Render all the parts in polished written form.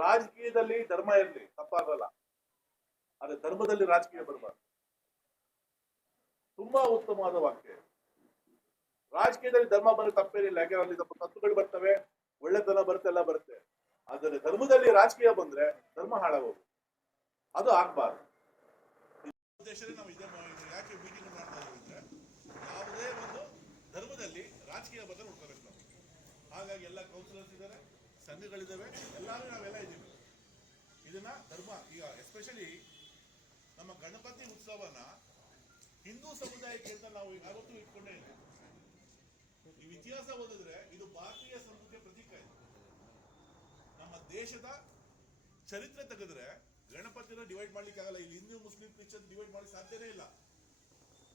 ರಾಜಕೀಯದಲ್ಲಿ ಧರ್ಮ ಇರಲಿ, ತಪ್ಪಾಗಲ್ಲ. ಆದ್ರೆ ಧರ್ಮದಲ್ಲಿ ರಾಜಕೀಯ ಬರಬಾರ್ದು. ತುಂಬಾ ಉತ್ತಮವಾದ ವಾಕ್ಯ. ರಾಜಕೀಯದಲ್ಲಿ ಧರ್ಮ ಬಂದ್ರೆ ತಪ್ಪೇನಿಲ್ಲ, ಯಾಕೆ ಅಲ್ಲಿ ತತ್ವಗಳು ಬರ್ತವೆ, ಒಳ್ಳೆತನ ಬರುತ್ತೆ, ಎಲ್ಲ ಬರುತ್ತೆ. ಆದರೆ ಧರ್ಮದಲ್ಲಿ ರಾಜಕೀಯ ಬಂದ್ರೆ ಧರ್ಮ ಹಾಳಾಗೋದು, ಅದು ಆಗ್ಬಾರ್ದು. ಉದ್ದೇಶನೇ ನಾವು ಯಾಕೆ ಮೀಟಿಂಗ್ ಮಾಡ್ತಾ ಇದ್ದೀವಿ ಅಂದ್ರೆ, ಯಾವುದೇ ಒಂದು ಧರ್ಮದಲ್ಲಿ ರಾಜಕೀಯ ಬಂದ್ರೆ ನೋಡ್ಕೋಬೇಕು ನಾವು. ಹಾಗಾಗಿ ಎಲ್ಲ ಕೌನ್ಸಿಲರ್ಸ್ ಇದ್ದಾರೆ, ಸಂಘಗಳಿದ್ದಾವೆ, ಎಲ್ಲರೂ ನಾವೆಲ್ಲ ಇದ್ದೀವಿ. ಇದನ್ನ ಧರ್ಮ ಈಗ ಎಸ್ಪೆಷಲಿ ನಮ್ಮ ಗಣಪತಿ ಉತ್ಸವನ ಹಿಂದೂ ಸಮುದಾಯಕ್ಕೆ ಅಂತ ನಾವು ಯಾವತ್ತೂ ಇಟ್ಕೊಂಡೇ ಇಲ್ಲ. ನೀವು ಇತಿಹಾಸ ಓದಿದ್ರೆ ಇದು ಭಾರತೀಯ ಸಂಸ್ಕೃತಿಯ ಪ್ರತೀಕ. ಇದು ನಮ್ಮ ದೇಶದ ಚರಿತ್ರೆ ತೆಗೆದ್ರೆ ಗಣಪತಿನ ಡಿವೈಡ್ ಮಾಡ್ಲಿಕ್ಕೆ ಆಗಲ್ಲ. ಇಲ್ಲಿ ಹಿಂದೂ ಮುಸ್ಲಿಂ ಕ್ರಿಶ್ಚಿಯನ್ ಡಿವೈಡ್ ಮಾಡ್ಲಿಕ್ಕೆ ಸಾಧ್ಯನೇ ಇಲ್ಲ.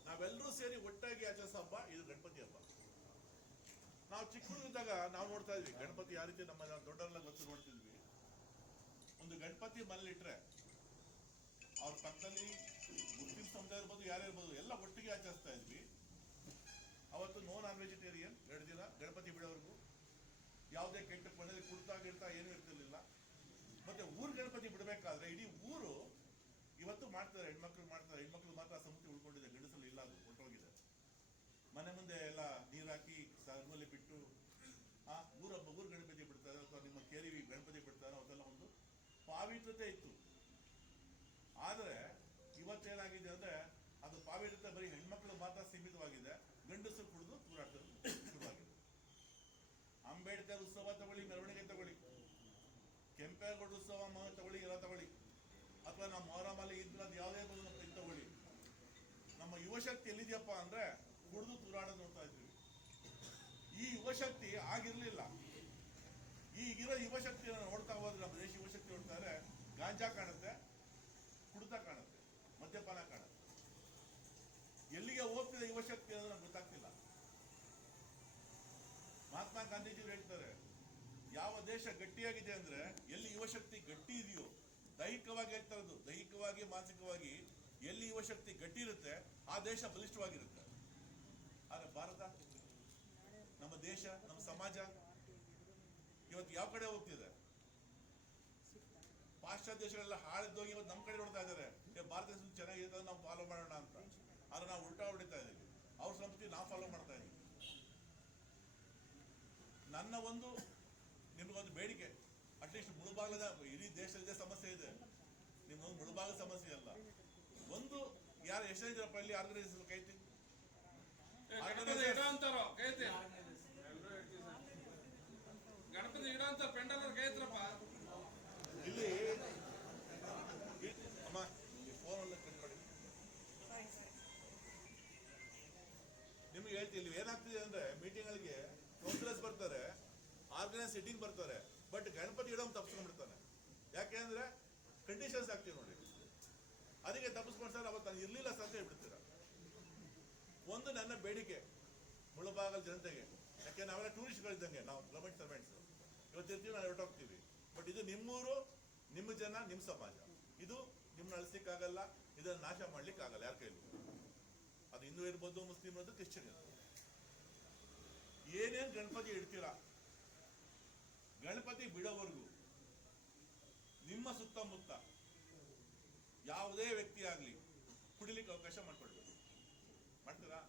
ನಾವೆಲ್ಲರೂ ಸೇರಿ ಒಟ್ಟಾಗಿ ಆಚರಿಸೋ ಹಬ್ಬ ಇದು ಗಣಪತಿ ಹಬ್ಬ. ನಾವು ಚಿಕ್ಕದಿದ್ದಾಗ ನಾವು ನೋಡ್ತಾ ಇದ್ವಿ ಗಣಪತಿ ಯಾವ ರೀತಿ ನಮ್ಮ ದೊಡ್ಡವರೆಲ್ಲ ಗೊತ್ತು ನೋಡ್ತಿದ್ವಿ. ಒಂದು ಗಣಪತಿ ಮನೇಲಿ ಇಟ್ರೆ ಅವ್ರ ಪಕ್ಕದಲ್ಲಿ ಮುಸ್ಲಿಂ ಸಮುದಾಯ ಇರ್ಬೋದು, ಯಾರೇ ಇರ್ಬೋದು, ಎಲ್ಲ ಒಟ್ಟಿಗೆ ಆಚರಿಸ್ತಾ ಇದ್ವಿ. ಅವತ್ತು ನಾನ್ ವೆಜಿಟೇರಿಯನ್ 2 ದಿನ ಗಣಪತಿ ಬಿಡೋವರೆಗೂ ಯಾವುದೇ ಕೆಟ್ಟ ಮನೇಲಿ ಕುಡ್ತಾ ಗಿಡ್ತಾ ಏನೂ ಇರ್ತಿರ್ಲಿಲ್ಲ. ಮತ್ತೆ ಊರ್ ಗಣಪತಿ ಬಿಡಬೇಕಾದ್ರೆ ಇಡೀ ಊರು ಇವತ್ತು ಮಾಡ್ತಾರೆ, ಹೆಣ್ಮಕ್ಳು ಮಾಡ್ತಾರೆ. ಹೆಣ್ಮಕ್ಳು ಮಾತ್ರ ಸಮೃದ್ಧಿ ಉಳ್ಕೊಂಡಿದೆ, ಗಂಡಸಲ್ಲಿ ಇಲ್ಲ, ಅದು ಹೊರಟೋಗಿದೆ. ಮನೆ ಮುಂದೆ ಎಲ್ಲ ನೀರ್ ಹಾಕಿ ಸರ್ಮಲ್ಲಿ ಬಿಟ್ಟು ಊರ್ ಗಣಪತಿ ಬಿಡ್ತಾರೆ, ಅಥವಾ ನಿಮ್ಮ ಕೇರಿ ಗಣಪತಿ ಬಿಡ್ತಾರೆ. ಅದೆಲ್ಲ ಒಂದು ಪಾವಿತ್ರತೆ ಇತ್ತು. ಆದ್ರೆ ಇವತ್ತೇನಾಗಿದೆ ಅಂದ್ರೆ ಅದು ಪಾವಿತ್ರತೆ ಬರೀ ಹೆಣ್ಮಕ್ಳು ಮಾತ್ರ ಸೀಮಿತವಾಗಿದೆ, ಗಂಡಸರು ಕುಡಿದು ತೂರಾಡ್ತಾರೆ ಶುರುವಾಗಿದೆ. ಅಂಬೇಡ್ಕರ್ ಉತ್ಸವ ತಗೊಳ್ಳಿ, ಮೆರವಣಿಗೆ ತಗೊಳ್ಳಿ, ಕೆಂಪೇಗೌಡ ಉತ್ಸವ ತಗೊಳ್ಳಿ, ಎಲ್ಲ ತಗೊಳ್ಳಿ, ಅಥವಾ ನಮ್ಮ ಮೊಹರಮಲ್ಲಿ ಇದ್ರದ್ದು ಯಾವುದೇ ತಗೊಳ್ಳಿ. ನಮ್ಮ ಯುವಶಕ್ತಿ ಎಲ್ಲಿದೆಯಪ್ಪ ಅಂದ್ರೆ ಕುಡಿದು ತೂರಾಡೋದು ನೋಡ್ತಾ ಇದ್ವಿ. ಈ ಯುವಶಕ್ತಿ ಆಗಿರ್ಲಿಲ್ಲ. ಈಗಿರೋ ಯುವಶಕ್ತಿಯನ್ನು ನೋಡ್ತಾ ಹೋದ್ರೆ, ನಮ್ಮ ದೇಶ ಯುವಶಕ್ತಿ ನೋಡ್ತಾರೆ, ಗಾಂಜಾ ಕಾಣುತ್ತೆ, ಕುಡಿತ ಕಾಣುತ್ತೆ, ಮದ್ಯಪಾನ ಕಾಣುತ್ತೆ. ಎಲ್ಲಿಗೆ ಹೋಗ್ತಿದೆ ಯುವಶಕ್ತಿ ಅನ್ನೋದು ನಮ್ಗೆ ಗೊತ್ತಾಗ್ತಿಲ್ಲ. ಮಹಾತ್ಮ ಗಾಂಧೀಜಿಯವರು ಹೇಳ್ತಾರೆ, ಯಾವ ದೇಶ ಗಟ್ಟಿಯಾಗಿದೆ ಅಂದ್ರೆ ಎಲ್ಲಿ ಯುವಶಕ್ತಿ ಗಟ್ಟಿ ಇದೆಯೋ, ದೈಹಿಕವಾಗಿ ಹೇಳ್ತಾ ಇರೋದು, ದೈಹಿಕವಾಗಿ ಮಾನಸಿಕವಾಗಿ ಎಲ್ಲಿ ಯುವಶಕ್ತಿ ಗಟ್ಟಿ ಇರುತ್ತೆ ಆ ದೇಶ ಬಲಿಷ್ಠವಾಗಿರುತ್ತೆ. ಆದ್ರೆ ಭಾರತ, ನಮ್ಮ ದೇಶ, ನಮ್ಮ ಸಮಾಜ ಇವತ್ತು ಯಾವ ಕಡೆ ಹೋಗ್ತಿದೆ? ಪಾಶ್ಚಾತ್ಯ ದೇಶಗಳೆಲ್ಲ ಹಾಳಿದ್ದೋಗಿ ಇವತ್ತು ನಮ್ಮ ಕಡೆ ನೋಡ್ತಾ ಇದ್ದಾರೆ. ಭಾರತ ದೇಶ ಚೆನ್ನಾಗಿರ್ತದೆ, ನಾವು ಫಾಲೋ ಮಾಡೋಣ ಅಂತ. ಆದ್ರೆ ನಾವು ಉಲ್ಟಾ ಹೊಡಿತಾ ಇದ್ದೀವಿ. ಅವ್ರ ಸಂಸ್ಕೃತಿ ನಾವು ಫಾಲೋ ಮಾಡ್ತಾ ಇದ್ದೀವಿ. ನನ್ನ ನಿಮ್ಗೊಂದು ಬೇಡಿಕೆ, ಅಟ್ಲೀಸ್ಟ್ ಮುಳುಭಾಗದ ಇಡೀ ದೇಶದ ಸಮಸ್ಯೆ ಇದೆ, ನಿಮ್ಗೊಂದು ಮುಳುಭಾಗದ ಸಮಸ್ಯೆ ಅಲ್ಲ. ಯಾರು ಎಷ್ಟು ಜನಪ್ಪ ಇಲ್ಲಿ ಆರ್ಗನೈಸೇಷನ್ ಕೈತಿ ಗಣಪತಿ ಇಡಂತ ಪೆಂಡಲ್ ಕೈತ್ರಪ್ಪ ಇಲ್ಲಿ ಅಮ್ಮ ಫೋನ್ ಕಟ್ಕೊಳ್ಳಿ. ನಿಮ್ಗೆ ಹೇಳ್ತೀನಿ, ಇಲ್ಲಿ ಏನಾಗ್ತಿದೆ ಅಂದ್ರೆ ಮೀಟಿಂಗ್ಗಳಿಗೆ ಕೌನ್ಸಿಲರ್ಸ್ ಬರ್ತಾರೆ, ಆರ್ಗನೈಸ್ ಸೆಟ್ಟಿಂಗ್ ಬರ್ತಾರೆ, ಬಟ್ ಗಣಪತಿ ಇಡೋಮ್ ತಪ್ಪಿಸ್ಕೊಂಡ್ಬಿಡ್ತಾನೆ. ಯಾಕೆಂದ್ರೆ ಕಂಡೀಷನ್ಸ್ ಆಗ್ತೀವಿ ನೋಡಿ, ಅದಕ್ಕೆ ತಪ್ಪಿಸ್ಕೊಂಡು ಸರ್ ಅವತ್ತು ನಾನು ಇರ್ಲಿಲ್ಲ ಸರ್ ಅಂತ ಹೇಳ್ಬಿಡ್ತೀರ. ನನ್ನ ಬೇಡಿಕೆ ಮುಳುಭಾಗದ ಜನತೆಗೆ, ಯಾಕೆ ನಾವೆಲ್ಲ ಟೂರಿಸ್ಟ್ಗಳಿದ್ದಂಗೆ, ನಾವು ಗವರ್ಮೆಂಟ್ ಸರ್ವೆಂಟ್ಸ್ ಇವತ್ತಿರ್ತೀವಿ, ನಾವು ಹೊರಟೋಗ್ತೀವಿ. ಬಟ್ ಇದು ನಿಮ್ಮೂರು, ನಿಮ್ಮ ಜನ, ನಿಮ್ಮ ಸಮಾಜ, ಇದು ನಿಮ್ಮನ್ನ ಅಳಿಸ್ಲಿಕ್ಕಾಗಲ್ಲ, ಇದನ್ನ ನಾಶ ಮಾಡ್ಲಿಕ್ಕಾಗಲ್ಲ ಯಾರ ಕೈಲೂ. ಅದು ಹಿಂದೂ ಇರ್ಬೋದು, ಮುಸ್ಲಿಂ ಇರ್ಬೋದು, ಕ್ರಿಶ್ಚಿಯನ್ ಇರ್ಬೋದು. ಏನೇನು ಗಣಪತಿ ಇಡ್ತೀರಾ, ಗಣಪತಿ ಬಿಡೋವರೆಗೂ ನಿಮ್ಮ ಸುತ್ತಮುತ್ತ ಯಾವುದೇ ವ್ಯಕ್ತಿ ಆಗ್ಲಿ ಕುಡಿಲಿಕ್ಕೆ ಅವಕಾಶ ಮಾಡ್ಕೊಡ್ಬೇಕು. ಮಾಡ್ತೀರಾ?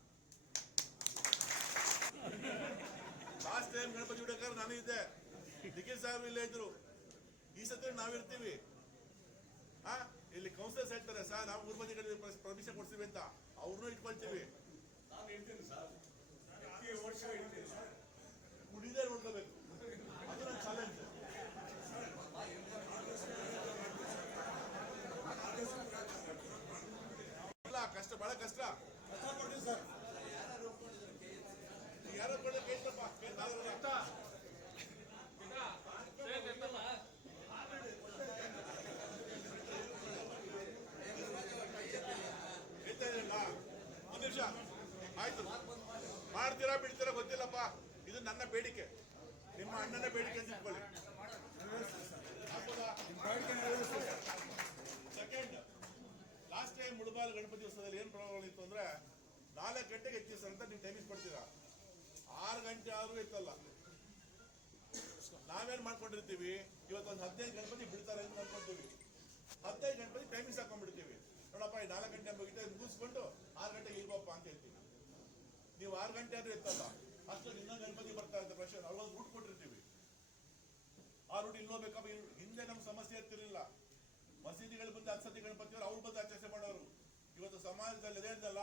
ಲಾಸ್ಟ್ ಟೈಮ್ ಗಣಪತಿ ಬಿಡೋಕ್ಕಾದ್ರೆ ನಾನು ಇದ್ದೆ, ನಿಖಿಲ್ ಸಾಹೇಬ್ ಇಲ್ಲೇ ಇದ್ರು. ಈ ಸತಿ ನಾವಿರ್ತೀವಿ. ಇಲ್ಲಿ ಕೌನ್ಸಿಲರ್ಸ್ ಹೇಳ್ತಾರೆ, ಸರ್ ನಾವು ಊರ್ಬದಿ ಪರ್ಮಿಷನ್ ಕೊಡ್ತೀವಿ ಅಂತ, ಅವ್ರನ್ನೂ ಇಟ್ಕೊಳ್ತೀವಿ. ಕುಡಿದೇ ನೋಡ್ಕೋಬೇಕು, ಅದು ನನ್ನ ಚಾಲೆಂಜ್. ಕಷ್ಟ, ಬಹಳ ಕಷ್ಟ. ಯಾರು ಕೇಳ್ತಪ್ಪ, ಒಂದು ನಿಮಿಷ ಆಯ್ತು, ಮಾಡ್ತೀರಾ ಬಿಡ್ತೀರಾ ಗೊತ್ತಿಲ್ಲಪ್ಪ. ಇದು ನನ್ನ ಬೇಡಿಕೆ, ನಿಮ್ಮ ಅಣ್ಣನ ಬೇಡಿಕೆ ಅಂತ ಇಟ್ಕೊಳ್ಳಿ. Second, last time Mulbagal Ganapati ಉತ್ಸವದಲ್ಲಿ ಏನ್ ಪ್ರಾಬ್ಲಮ್ ಇತ್ತು ಅಂದ್ರೆ 4 ಗಂಟೆಗೆ ಎತ್ತಿ ಸರ್ ಅಂತ ನೀವು ಟೈಮಿಂಗ್ ಕೊಡ್ತೀರಾ, 6 ಗಂಟೆ ಆದ್ರೂ ಇತ್ತಲ್ಲ. ನಾವೇನ್ ಮಾಡ್ಕೊಂಡಿರ್ತೀವಿ, ಇವತ್ತು ಒಂದು 15 ಗಣಪತಿ ಬಿಡ್ತಾರೆ ಅಂತ ಅನ್ಕೊಂತೀವಿ. 15 ಗಣಪತಿ ಟೈಮಿಂಗ್ಸ್ ಹಾಕೊಂಡ್ಬಿಡ್ತೀವಿ. ನೋಡಪ್ಪ ಈ 4 ಗಂಟೆ ಮುಗಿತೆ ಮುಗಿಸ್ಕೊಂಡು 6 ಗಂಟೆಗೆ ಇಲ್ವಪ್ಪ ಅಂತ ಹೇಳ್ತೀವಿ. ನೀವು 6 ಗಂಟೆ ಆದ್ರೂ ಇರ್ತಲ್ಲ, ಅಷ್ಟೊಂದು ಇನ್ನೊಂದು ಗಣಪತಿ ಬರ್ತಾ ಇರುತ್ತೆ ಪ್ರಶ್ನೆ. ಅಲ್ಲೊಂದು ರೂಟ್ ಕೊಟ್ಟಿರ್ತೀವಿ. ಆ ರೂಟ್ ಇಲ್ಲಿ ಹೋಗ್ಬೇಕಪ್ಪ. ಹಿಂದೆ ನಮ್ಗೆ ಸಮಸ್ಯೆ ಇರ್ತಿರ್ಲಿಲ್ಲ. ಮಸೀದಿಗಳು ಬಂದು 10 ಸತಿ ಗಣಪತಿಯವರು ಅವ್ರು ಬಂದು ಆಚರಣೆ ಮಾಡೋರು. ಇವತ್ತು ಸಮಾಜದಲ್ಲಿ ಅದೇ ಹೇಳ್ದಲ್ಲ,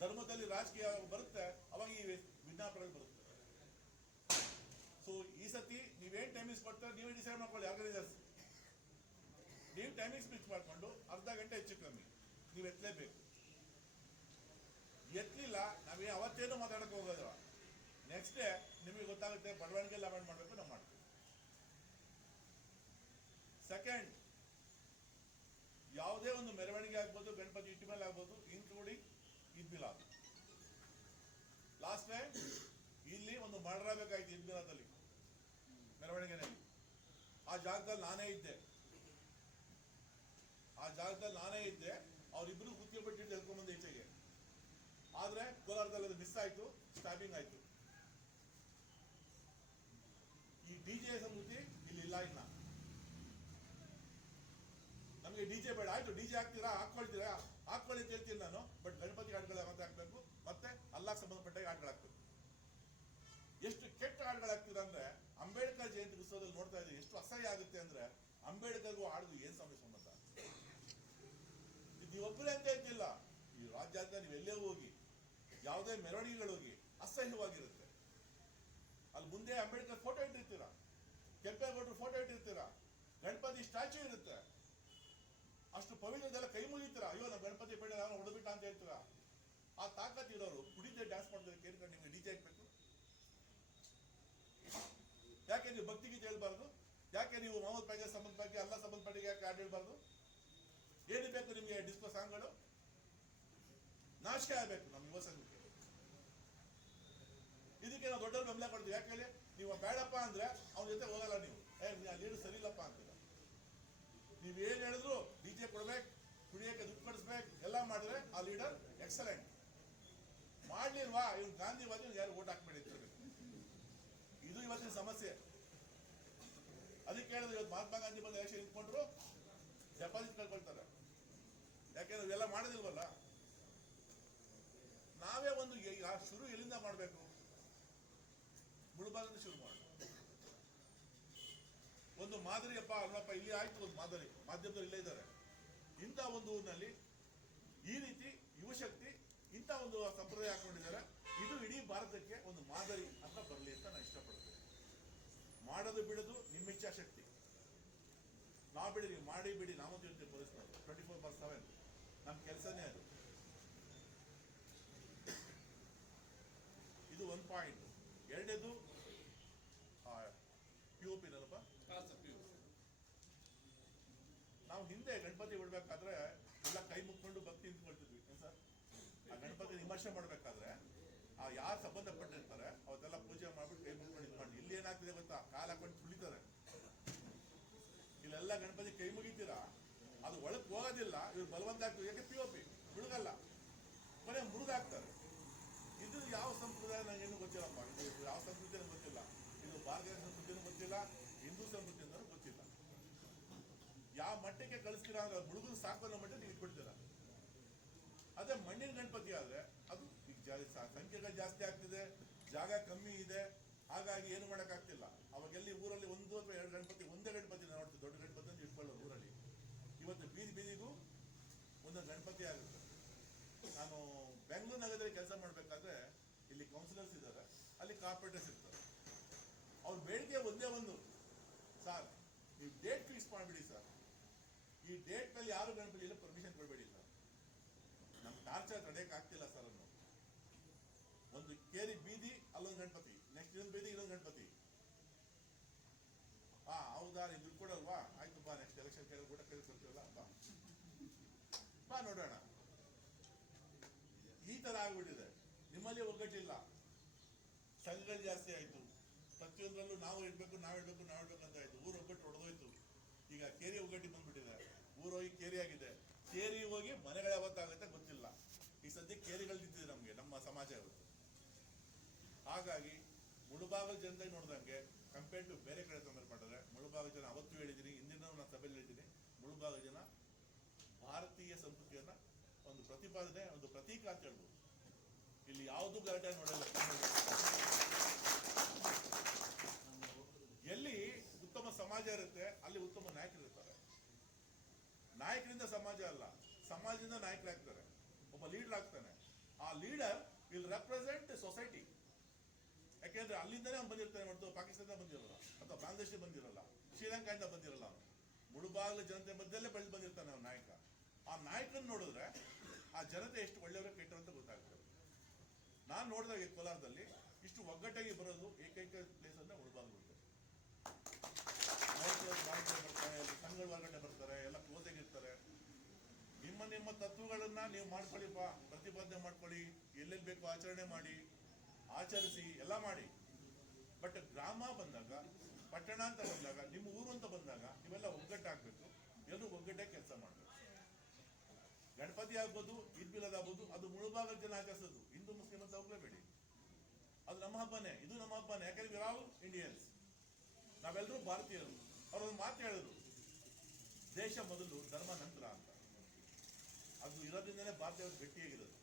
ಧರ್ಮದಲ್ಲಿ ರಾಜಕೀಯ ಬರುತ್ತೆ, ಅವಾಗ ಈ ವಿಜ್ಞಾಪನೆಗಳು ಬರುತ್ತೆ. ಸೊ ಈ ಸತಿ ನೀವೇನ್ ಟೈಮಿಂಗ್ಸ್ ಕೊಡ್ತಾರೆ ನೀವೇ ಡಿಸೈಡ್ ಮಾಡ್ಕೊಳ್ಳಿ. ಆರ್ಗನೈಸರ್ಸ್ ನೀವು ಟೈಮಿಂಗ್ಸ್ ಫಿಕ್ಸ್ ಮಾಡ್ಕೊಂಡು ಅರ್ಧ ಗಂಟೆ ಹೆಚ್ಚು ಕಮ್ಮಿ ನೀವು ಎತ್ತಲೇಬೇಕು. ಎತ್ತಲಿಲ್ಲ ನಾವೇ ಅವತ್ತೇನು ಮಾತಾಡಕ್ಕೆ ಹೋಗೋದ್ರ. ನೆಕ್ಸ್ಟ್ ಡೇ ನಿಮಗೆ ಗೊತ್ತಾಗುತ್ತೆ ಬಡವಣಿಗೆ ಅವಾಯ್ಡ್ ಮಾಡಬೇಕು, ನಾವು ಮಾಡ್ತೀವಿ. ಸೆಕೆಂಡ್, ಯಾವುದೇ ಒಂದು ಮೆರವಣಿಗೆ ಆಗ್ಬೋದು, ಗಣಪತಿ ಇಟ್ಟ ಮೇಲೆ ಆಗ್ಬೋದು, including Eid Milad. Last time ಇಲ್ಲಿ ಒಂದು ಮಾಡಬೇಕಾಯ್ತು ಈದ್ ಮಿಲಾದಲ್ಲಿ ಮೆರವಣಿಗೆನಲ್ಲಿ. ಆ ಜಾಗದಲ್ಲಿ ನಾನೇ ಇದ್ದೆ. ಅವರಿಬ್ರು ಕೂತ್ಕೊಂಡ್ಬಿಟ್ಟು ಹೇಳ್ಕೊಂಡ್ಬಂದು ಈಚೆಗೆ. ಆದ್ರೆ ಕೋಲಾರದಲ್ಲಿ ಅದು ಮಿಸ್ ಆಯ್ತು, ಸ್ಟಾಪಿಂಗ್ ಆಯ್ತು. ಈ ಡಿಜೆ ಸಂಸ್ಕೃತಿ ಇಲ್ಲಿ ಇಲ್ಲ. ಇನ್ನ ನಮಗೆ ಡಿಜೆ ಬೇಡ, ಆಯ್ತು ಡಿಜೆ ಹಾಕ್ತೀರಾ ಹಾಕೊಳ್ಳಿ ಅಂತ ಹೇಳ್ತೀನಿ ನಾನು. ಬಟ್ ಗಣಪತಿ ಹಾಡುಗಳ ಮತ್ತೆ ಹಾಕ್ಬೇಕು, ಮತ್ತೆ ಅಲ್ಲಾಹ್ ಸಂಬಂಧಪಟ್ಟ ಹಾಡುಗಳಾಗ್ಬೇಕು. ಎಷ್ಟು ಕೆಟ್ಟ ಹಾಡುಗಳಾಗ್ತೀರಾ ಅಂದ್ರೆ, ಅಂಬೇಡ್ಕರ್ ಜಯಂತಿ ಉತ್ಸವದಲ್ಲಿ ನೋಡ್ತಾ ಇದ್ದೀವಿ ಎಷ್ಟು ಅಸಹ್ಯ ಆಗುತ್ತೆ ಅಂದ್ರೆ. ಅಂಬೇಡ್ಕರ್ಗೂ ಹಾಡುದು ಏನ್ ಸಂಬಂಧ? ನೀವೊಬ್ಬರೇ ಅಂತ ಹೇಳ್ತಿಲ್ಲ, ಈ ರಾಜ್ಯಾದ್ಯಂತ ನೀವೆಲ್ಲೇ ಹೋಗಿ, ಯಾವುದೇ ಮೆರವಣಿಗೆಗಳು ಹೋಗಿ ಅಸಹ್ಯವಾಗಿರುತ್ತೆ. ಅಲ್ಲಿ ಮುಂದೆ ಅಂಬೇಡ್ಕರ್ ಫೋಟೋ ಇಟ್ಟಿರ್ತೀರಾ, ಕೆಂಪೇಗೌಡರು ಫೋಟೋ ಇಟ್ಟಿರ್ತೀರಾ, ಗಣಪತಿ ಸ್ಟ್ಯಾಚ್ಯೂ ಇರುತ್ತೆ. ಅಷ್ಟು ಪವಿತ್ರದೆಲ್ಲ ಕೈ ಮುಗಿತೀರಾ, ಅಯ್ಯೋ ನಮ್ಮ ಗಣಪತಿ ಬೇಡ ನಾನು ಹೊಡೆದ್ಬಿಟ್ಟ ಅಂತ ಹೇಳ್ತೀರಾ. ಆ ತಾಕತ್ ಇರೋರು ಕುಡಿದೇ ಡ್ಯಾನ್ಸ್ ಮಾಡೋದಕ್ಕೆ ಕೇಳ್ಕೊಂಡು ನಿಮ್ಗೆ ಡಿಜೆ ಹಾಕ್ಬೇಕು? ಯಾಕೆ ನೀವು ಭಕ್ತಿ ಗೀತೆ ಹೇಳ್ಬಾರ್ದು? ಯಾಕೆ ನೀವು ಮೊಹಮ್ಮದ್ ಪೈಗೆ ಸಂಬಂಧಪಟ್ಟ ಅಲ್ಲ ಸಂಬಂಧಪಟ್ಟಿಗೆ ಯಾಕೆ ಹಾಡು ಹೇಳ್ಬಾರ್ದು? ಏನು ಬೇಕು ನಿಮಗೆ ಡಿಸ್ಕೋ ಸಾಂಗ್ಗಳು? ನಾಚಿಕೆ ಆಗಬೇಕು ನಮ್ಮ ಯುವ ಸಂಘಕ್ಕೆ. ಇದಕ್ಕೆ ನಾವು ದೊಡ್ಡವ್ರು ಬೆಂಬಲ ಕೊಡ್ತೀವಿ. ಯಾಕೆ ಹೇಳಿ, ನೀವು ಬೇಡಪ್ಪ ಅಂದ್ರೆ ಅವನ ಜೊತೆ ಹೋಗಲ್ಲ. ನೀವು ಲೀಡರ್ ಸರಿ ಇಲ್ಲಪ್ಪ ಅಂತೀರ. ನೀವೇನ್ ಹೇಳಿದ್ರು ಡಿಜೆ ಕೊಡ್ಬೇಕು, ಕುಡಿಯಕ್ಕೆ ದುಡ್ಡು ಕಡಿಸ್ಬೇಕು, ಎಲ್ಲ ಮಾಡಿದ್ರೆ ಆ ಲೀಡರ್ ಎಕ್ಸಲೆಂಟ್. ಮಾಡ್ಲಿಲ್ವಾ ಇವ್ನು ಗಾಂಧಿವಾದಿ, ಯಾರು ಓಟ್ ಹಾಕ್ಬೇಡಿ ಇರ್ಬೇಕು. ಇದು ಇವತ್ತಿನ ಸಮಸ್ಯೆ. ಅದಕ್ಕೆ ಹೇಳಿದ್ರೆ ಇವತ್ತು ಮಹಾತ್ಮ ಗಾಂಧಿ ಬಂದು ಎಲೆಕ್ಷನ್ ನಿಂತ್ಕೊಂಡ್ರು ಡೆಪಾಸಿಟ್ ಕಳ್ಕೊಳ್ತಾರೆ. ಯಾಕೆಂದ್ರೆ ಇವೆಲ್ಲ ಮಾಡೋದಿಲ್ವಲ್ಲ. ನಾವೇ ಒಂದು ಶುರು ಎಲ್ಲಿಂದ ಮಾಡಬೇಕು? ಮುಳುಬಾಗಿಲಿಂದ ಶುರು ಮಾಡಿ ಒಂದು ಮಾದರಿಯಪ್ಪ ಅಲ್ಲಪ್ಪ. ಇಲ್ಲಿ ಆಯ್ತು ಒಂದು ಮಾದರಿ, ಮಾಧ್ಯಮದವರು ಇಲ್ಲೇ ಇದ್ದಾರೆ. ಇಂಥ ಒಂದು ಊರಿನಲ್ಲಿ ಈ ರೀತಿ ಯುವಶಕ್ತಿ ಇಂಥ ಒಂದು ಸಂಪ್ರದಾಯ ಹಾಕೊಂಡಿದ್ದಾರೆ. ಇದು ಇಡೀ ಭಾರತಕ್ಕೆ ಒಂದು ಮಾದರಿ ಅಂತ ಬರಲಿ ಅಂತ ನಾನು ಇಷ್ಟಪಡ್ತೇನೆ. ಮಾಡೋದು ಬಿಡೋದು ನಿಮ್ಮ ಇಚ್ಛಾಶಕ್ತಿ. ನಾವು ಬಿಡಿ, ಮಾಡಿ ಬಿಡಿ, ನಾವು ತಿಳ್ತೀವಿ ಪೊಲೀಸ್ನವರು 24/7 ನಮ್ಮ ಕೆಲಸನೇ ಅದು. ಇದು ಒಂದು ಪಾಯಿಂಟ್. ಎರಡನೇದು POP ನಲ್ಲಪ್ಪ. ನಾವು ಹಿಂದೆ ಗಣಪತಿ ಬಿಡ್ಬೇಕಾದ್ರೆ ಎಲ್ಲ ಕೈ ಮುಕ್ಕೊಂಡು ಭಕ್ತಿ ನಿಂತ್ಕೊಳ್ತಿದ್ವಿ ಸರ್. ಆ ಗಣಪತಿ ವಿಮರ್ಶೆ ಮಾಡ್ಬೇಕಾದ್ರೆ ಆ ಯಾರು ಸಂಬಂಧಪಟ್ಟಿರ್ತಾರೆ ಅವತ್ತೆಲ್ಲ ಪೂಜೆ ಮಾಡ್ಬಿಟ್ಟು ಕೈ ಮುಕ್ಕೊಂಡು ನಿಂತ್ಕೊಂಡು. ಇಲ್ಲಿ ಏನಾಗ್ತಿದೆ ಗೊತ್ತಾ, ಕಾಲು ಹಾಕೊಂಡು ತುಳಿತಾರೆ. ಇಲ್ಲೆಲ್ಲ ಗಣಪತಿ ಕೈ ಮುಗಿತೀರಾ, ಅದು ಒಳಗೆ ಹೋಗೋದಿಲ್ಲ. ಇವ್ರು ಬಲವಂತ ಆಗ್ತದೆ. ಯಾಕೆ POP ಮುಳುಗಲ್ಲ, ಕೊನೆ ಮುಳುಗಾಗ್ತಾರೆ. ಇದು ಯಾವ ಸಂಪ್ರದಾಯ ನನಗೇನು ಗೊತ್ತಿಲ್ಲಪ್ಪ. ಇದು ಯಾವ ಸಂಸ್ಕೃತಿ ನನಗೆ ಗೊತ್ತಿಲ್ಲ. ಇದು ಭಾರತೀಯ ಸಂಸ್ಕೃತಿನೂ ಗೊತ್ತಿಲ್ಲ, ಹಿಂದೂ ಸಂಸ್ಕೃತಿ ಅನ್ನೋದು ಗೊತ್ತಿಲ್ಲ. ಯಾವ ಮಟ್ಟಕ್ಕೆ ಕಳಿಸ್ತೀರಾ ಅಂದ್ರೆ ಮುಳುಗು ಸಾಕು ಅನ್ನೋ ಮಟ್ಟ ನೀವು ಇಟ್ಬಿಡ್ತೀರಾ. ಅದೇ ಮಣ್ಣಿನ ಗಣಪತಿ ಆದ್ರೆ ಅದು ಈಗ ಸಂಖ್ಯೆಗಳು ಜಾಸ್ತಿ ಆಗ್ತಿದೆ, ಜಾಗ ಕಮ್ಮಿ ಇದೆ, ಹಾಗಾಗಿ ಏನು ಮಾಡೋಕ್ಕಾಗ್ತಿಲ್ಲ. ಅವಾಗೆಲ್ಲಿ ಊರಲ್ಲಿ 1 ಅಥವಾ 2 ಗಣಪತಿ, ಒಂದೇ ಗಣಪತಿ ನೋಡ್ತೀವಿ. ದೊಡ್ಡ ಗಣಪತಿ ಅಂತ ಇಟ್ಕೊಳ್ಳೋ ಊರಲ್ಲಿ. ಇವತ್ತು ಬೀದಿಗೂ ಒಂದೊಂದು ಗಣಪತಿ ಆಗುತ್ತೆ. ನಾನು ಬೆಂಗಳೂರು ನಗರದಲ್ಲಿ ಕೆಲಸ ಮಾಡಬೇಕಾದ್ರೆ ಇಲ್ಲಿ ಕೌನ್ಸಿಲರ್ಸ್ ಇದ್ದಾರೆ, ಅಲ್ಲಿ ಕಾರ್ಪೊರೇಟರ್ಸ್ ಇರ್ತಾರೆ. ಅವ್ರ ಬೇಡಿಕೆ ಒಂದೇ ಒಂದು, ಸರ್ ನೀವು ಡೇಟ್ ಫಿಕ್ಸ್ ಮಾಡಿಬಿಡಿ ಸರ್. ಈ ಡೇಟ್ನಲ್ಲಿ ಯಾರು ಗಣಪತಿ ಇಲ್ಲ ಪರ್ಮಿಷನ್ ಕೊಡಬೇಡಿ ಸರ್. ನಮ್ಮ ಟಾರ್ಚರ್ ತಡೆಯಕ್ಕೆ ಆಗ್ತಿಲ್ಲ ಸರ್ ಅನ್ನೋ. ಒಂದು ಕೇರಿ ಬೀದಿ ಅಲ್ಲೊಂದು ಗಣಪತಿ, ನೆಕ್ಸ್ಟ್ ಇನ್ನೊಂದು ಬೀದಿ ಇನ್ನೊಂದು ಗಣಪತಿ. ಹೌದಾ ನೀವು ದುಡ್ಡು ಕೊಡಲ್ವಾ? ಆಯ್ತು ಬಾ, ನೆಕ್ಸ್ಟ್ ಎಲೆಕ್ಷನ್ ಕೇಳಿ ಕೂಡ ಕೇಳಿಸ್ಕೊಳ್ತೀವಲ್ಲ, ಬಾ ನೋಡೋಣ. ಈ ತರ ಆಗ್ಬಿಟ್ಟಿದೆ. ನಿಮ್ಮಲ್ಲಿ ಒಗ್ಗಟ್ಟಿಲ್ಲ, ಸಂಘಗಳು ಜಾಸ್ತಿ ಆಯ್ತು. ಪ್ರತಿಯೊಂದರಲ್ಲೂ ನಾವು ಇಡ್ಬೇಕು ಅಂತ ಆಯ್ತು. ಊರು ಒಗ್ಗಟ್ಟು ಹೊಡೆದೋಯ್ತು. ಈಗ ಕೇರಿ ಒಗ್ಗಟ್ಟಿ ಬಂದ್ಬಿಟ್ಟಿದೆ. ಊರು ಹೋಗಿ ಕೇರಿ ಆಗಿದೆ. ಕೇರಿ ಹೋಗಿ ಮನೆಗಳು ಯಾವತ್ತಾಗುತ್ತೆ ಗೊತ್ತಿಲ್ಲ. ಈ ಸದ್ಯ ಕೇರಿಗಳು ನಿಂತಿದೆ ನಮಗೆ, ನಮ್ಮ ಸಮಾಜ ಇವತ್ತು. ಹಾಗಾಗಿ ಮುಳುಬಾಗಲ್ ಜನತೆ ನೋಡಿದಂಗೆ ಕಂಪೇರ್ ಟು ಬೇರೆ ಕಡೆ ತೊಂದರೆ ಮಾಡಿದ್ರೆ ಮುಳುಬಾಗ ಮುಳುಭಾಗ ಜನ ಅವತ್ತು ಹೇಳಿದ್ದೀನಿ, ಇಂದಿನ ನಾನು ಸಭೆಯಲ್ಲಿ ಹೇಳಿದ್ದೀನಿ, ಮುಳುಭಾಗ ಜನ ಭಾರತೀಯ ಸಂಸ್ಕೃತಿಯನ್ನ ಒಂದು ಪ್ರತಿಪಾದನೆ, ಒಂದು ಪ್ರತೀಕ ಅಂತ ಹೇಳ್ಬೋದು. ಇಲ್ಲಿ ಯಾವುದೂ ಗಲಾಟೆ ನೋಡಲ್ಲ. ಎಲ್ಲಿ ಉತ್ತಮ ಸಮಾಜ ಇರುತ್ತೆ ಅಲ್ಲಿ ಉತ್ತಮ ನಾಯಕರು ಇರ್ತಾರೆ. ನಾಯಕರಿಂದ ಸಮಾಜ ಅಲ್ಲ, ಸಮಾಜದಿಂದ ನಾಯಕರಾಗ್ತಾರೆ. ಒಬ್ಬ ಲೀಡರ್ ಆಗ್ತಾನೆ. ಆ ಲೀಡರ್ ವಿಲ್ ರೆಪ್ರೆಸೆಂಟ್ ಸೊಸೈಟಿ. ಯಾಕೆಂದ್ರೆ ಅಲ್ಲಿಂದನೇ ಅವ್ನು ಬಂದಿರ್ತಾನೆ ಹೊರತು ಪಾಕಿಸ್ತಾನದಿಂದ ಬಂದಿರಲ್ಲ, ಅಥವಾ ಬಾಂಗ್ಲಾದೇಶ ಬಂದಿರಲ್ಲ, ಶ್ರೀಲಂಕಾದಿಂದ ಬಂದಿರಲ್ಲ. ಅವನು ಮುಳುಬಾಗಿಲು ಜನತೆ ಮಧ್ಯದಲ್ಲೇ ಬೆಳೆದು ಬಂದಿರ್ತಾನೆ ಅವನ ನಾಯಕ. ಆ ನಾಯಕನ ನೋಡಿದ್ರೆ ಆ ಜನತೆ ಎಷ್ಟು ಒಳ್ಳೆಯವರ ಕೆಟ್ಟರು ಅಂತ ಗೊತ್ತಾಗ್ತದೆ. ನಾನು ನೋಡಿದಾಗ ಕೋಲಾರದಲ್ಲಿ ಇಷ್ಟು ಒಗ್ಗಟ್ಟಾಗಿ ಬರೋದು ಏಕೈಕ ಪ್ಲೇಸ್ ಅಂದ್ರೆ ಮುಳುಬಾಗಿಲು. ಬರ್ತಾರೆ, ಸಂಘಗಳ ಹೊರಗಡೆ ಬರ್ತಾರೆ, ಎಲ್ಲ ಕ್ಲೋಸ್ ಆಗಿರ್ತಾರೆ. ನಿಮ್ಮ ತತ್ವಗಳನ್ನ ನೀವು ಮಾಡ್ಕೊಳ್ಳಿಪ್ಪ, ಪ್ರತಿಪಾದನೆ ಮಾಡ್ಕೊಳ್ಳಿ, ಎಲ್ಲೆಲ್ಲಿ ಬೇಕು ಆಚರಣೆ ಮಾಡಿ, ಆಚರಿಸಿ, ಎಲ್ಲ ಮಾಡಿ. ಬಟ್ ಗ್ರಾಮ ಬಂದಾಗ, ಪಟ್ಟಣ ಅಂತ ಬಂದಾಗ, ನಿಮ್ಮ ಊರು ಅಂತ ಬಂದಾಗ ನೀವೆಲ್ಲ ಒಗ್ಗಟ್ಟಾಗಬೇಕು. ಎಲ್ಲರೂ ಒಗ್ಗಟ್ಟಾಗಿ ಕೆಲಸ ಮಾಡಬೇಕು. ಗಣಪತಿ ಆಗ್ಬೋದು, ಈದ್ ಮಿಲಾದ್ ಆಗ್ಬೋದು, ಅದು ಮುಳುಭಾಗದ ಜನ ಆಚರಿಸೋದು. ಹಿಂದೂ ಮುಸ್ಲಿಂ ಅಂತ ಹೋಗ್ಲೇಬೇಡಿ, ಅದು ನಮ್ಮ ಹಬ್ಬನೇ, ಇದು ನಮ್ಮ ಹಬ್ಬನೇ. ಯಾಕಂದ್ರೆ ವಿ ಆಲ್ ಇಂಡಿಯನ್ಸ್, ನಾವೆಲ್ಲರೂ ಭಾರತೀಯರು. ಅವರೊಂದು ಮಾತು ಹೇಳಿದ್ರು, ದೇಶ ಮೊದಲು ಧರ್ಮ ನಂತರ ಅಂತ. ಅದು ಇರೋದ್ರಿಂದನೇ ಭಾರತೀಯರು ಗಟ್ಟಿಯಾಗಿರೋದು.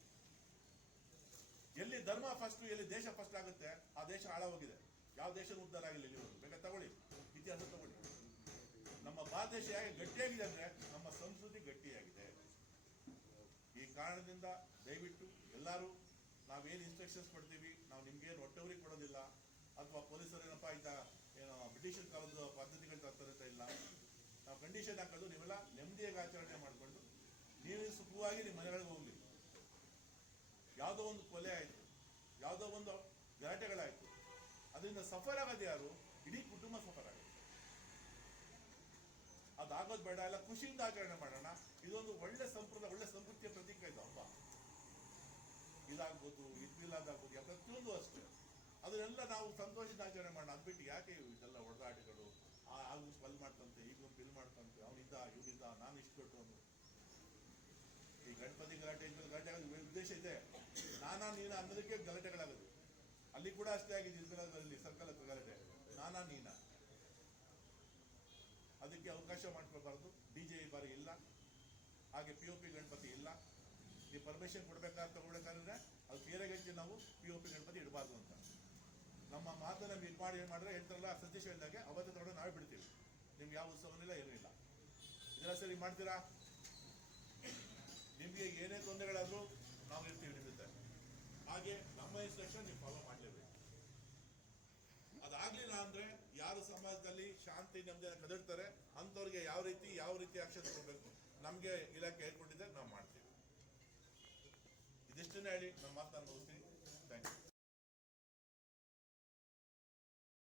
ಎಲ್ಲಿ ಧರ್ಮ ಫಸ್ಟ್, ಎಲ್ಲಿ ದೇಶ ಫಸ್ಟ್ ಆಗುತ್ತೆ ಆ ದೇಶ ಹಾಳಾಗೋಗಿದೆ. ಯಾವ ದೇಶದ ಉದ್ಧಾರ ಆಗಿಲ್ಲ ಇಲ್ಲಿವರೆಗೂ. ಬೇಕಾದ್ರೆ ತಗೊಳ್ಳಿ, ಇತಿಹಾಸ ತಗೊಳ್ಳಿ. ನಮ್ಮ ಭಾರತ ದೇಶ ಹೇಗೆ ಗಟ್ಟಿಯಾಗಿದೆ ಅಂದ್ರೆ ನಮ್ಮ ಸಂಸ್ಕೃತಿ ಗಟ್ಟಿಯಾಗಿದೆ. ಈ ಕಾರಣದಿಂದ ದಯವಿಟ್ಟು ಎಲ್ಲರೂ ನಾವೇನು ಇನ್ಸ್ಟ್ರಕ್ಷನ್ಸ್ ಕೊಡ್ತೀವಿ, ನಾವು ನಿಮ್ಗೇನು ಹೊಟ್ಟೆವ್ರಿಗೆ ಕೊಡೋದಿಲ್ಲ, ಅಥವಾ ಪೊಲೀಸರು ಏನಪ್ಪ ಆಯ್ತಾ ಏನೋ ಬ್ರಿಟಿಷರ್ ಕಾಲದ ಪದ್ಧತಿಗಳು ತರ್ತಾರೆ ಇಲ್ಲ. ನಾವು ಕಂಡೀಷನ್ ಹಾಕೋದು, ನೀವೆಲ್ಲ ನೆಮ್ಮದಿಯಾಗಿ ಆಚರಣೆ ಮಾಡಿಕೊಂಡು ನೀವು ಸುಖವಾಗಿ ನಿಮ್ಮ ಮನೆಗಳಿಗೆ ಹೋಗ್ಲಿ. ಯಾವುದೋ ಒಂದು ಕೊಲೆ ಆಯಿತು, ಯಾವುದೋ ಒಂದು ಗಲಾಟೆಗಳಾಯಿತು, ಅದರಿಂದ ಸಫರ್ ಆಗೋದು ಯಾರು? ಇಡೀ ಕುಟುಂಬ ಸಫರ್ ಆಗುತ್ತೆ. ಅದಾಗೋದು ಬೇಡ, ಎಲ್ಲ ಖುಷಿಯಿಂದ ಆಚರಣೆ ಮಾಡೋಣ. ಇದೊಂದು ಒಳ್ಳೆ ಸಂಪ್ರದಾಯ, ಒಳ್ಳೆ ಸಂಸ್ಕೃತಿಯ ಪ್ರತೀಕ ಇದು ಹಬ್ಬ. ಇದಾಗ್ಬೋದು, ಈದ್ ಮಿಲಾದ್ ಆಗ್ಬೋದು, ಪ್ರತಿಯೊಂದು ಅಷ್ಟೇ. ಅದನ್ನೆಲ್ಲ ನಾವು ಸಂತೋಷದಿಂದ ಆಚರಣೆ ಮಾಡೋಣ. ಅದು ಬಿಟ್ಟು ಯಾಕೆ ಇದೆಲ್ಲ ಹೊಡೆದಾಟಗಳು, ಆ ಗುಂಪು ಅಲ್ಲಿ ಮಾಡ್ತಂತೆ, ಈ ಗುಂಪು ಇಲ್ಲಿ ಮಾಡ್ತಂತೆ, ಅವನಿದ್ದ ಇವನಿದ್ದ, ನಾನು ಇಷ್ಟು ಕೊಟ್ಟು. ಈ ಗಣಪತಿ ಗಲಾಟೆ ಆಗೋದು ಉದ್ದೇಶ ಇದೆ. ನಾನಾ ನೀನ ಅನ್ನೋದಕ್ಕೆ ಗಲಾಟೆಗಳಾಗೋದು. ಅಲ್ಲಿ ಕೂಡ ಅಷ್ಟೇ ಆಗಿದೆ. ಇಲ್ಲಿ ಸರ್ಕಲ್ ಗಲಾಟೆ, ನಾನಾ ನೀನ. ಅದಕ್ಕೆ ಅವಕಾಶ ಮಾಡ್ಕೊಳ್ಬಾರ್ದು. DJ ಈ ಬಾರಿ ಇಲ್ಲ, ಹಾಗೆ POP ಗಣಪತಿ ಇಲ್ಲ. ನೀವು ಪರ್ಮಿಷನ್ ಕೊಡ್ಬೇಕಾದ್ರೆ ತಗೊಳ್ಬೇಕಾದ್ರೆ ಅದು ಕ್ಲಿಯರಾಗಿ ನಾವು POP ಗಣಪತಿ ಇಡಬಾರ್ದು ಅಂತ ನಮ್ಮ ಮಾತನ್ನ ಇದು ಮಾಡಿ ಏನು ಮಾಡಿದ್ರೆ ಹೇಳ್ತಾರಲ್ಲ, ಸತೀಶ್ ಹೇಳಿದಾಗೆ ಅವತ್ತು ತಗೊಂಡು ನಾವೇ ಬಿಡ್ತೀವಿ. ನಿಮ್ಗೆ ಯಾವ ಉತ್ಸವನಿಲ್ಲ, ಏನೂ ಇಲ್ಲ. ಇದೆಲ್ಲ ಸರಿ ಮಾಡ್ತೀರಾ? ನಿಮಗೆ ಏನೇ ತೊಂದರೆಗಳಾದರೂ ನಾವು ಇರ್ತೀವಿ ನಿಮ್ಮ ಜೊತೆ. ಹಾಗೆ ನಮ್ಮ ಇನ್ಸ್ಟ್ರಕ್ಷನ್ ನೀವು ಫಾಲೋ ಮಾಡಲೇಬೇಕು. ಅದಾಗ್ಲಿಲ್ಲ ಅಂದ್ರೆ ಯಾರು ಸಮಾಜದಲ್ಲಿ ಶಾಂತಿ ನೆಮ್ಮದಿಯನ್ನು ಕದಡ್ತಾರೆ ಅಂಥವ್ರಿಗೆ ಯಾವ ರೀತಿ ಆಕ್ಷನ್ ತಗೋಬೇಕು ನಮಗೆ ಇಲಾಖೆ ಹೇಳ್ಕೊಂಡಿದ್ದೆ ನಾವು ಮಾಡ್ತೀವಿ. ಇದಿಷ್ಟನ್ನೇ ಹೇಳಿ ನಮ್ಮ ಮಾತನ್ನು ಮುಗಿಸ್ತೀನಿ. Thank you.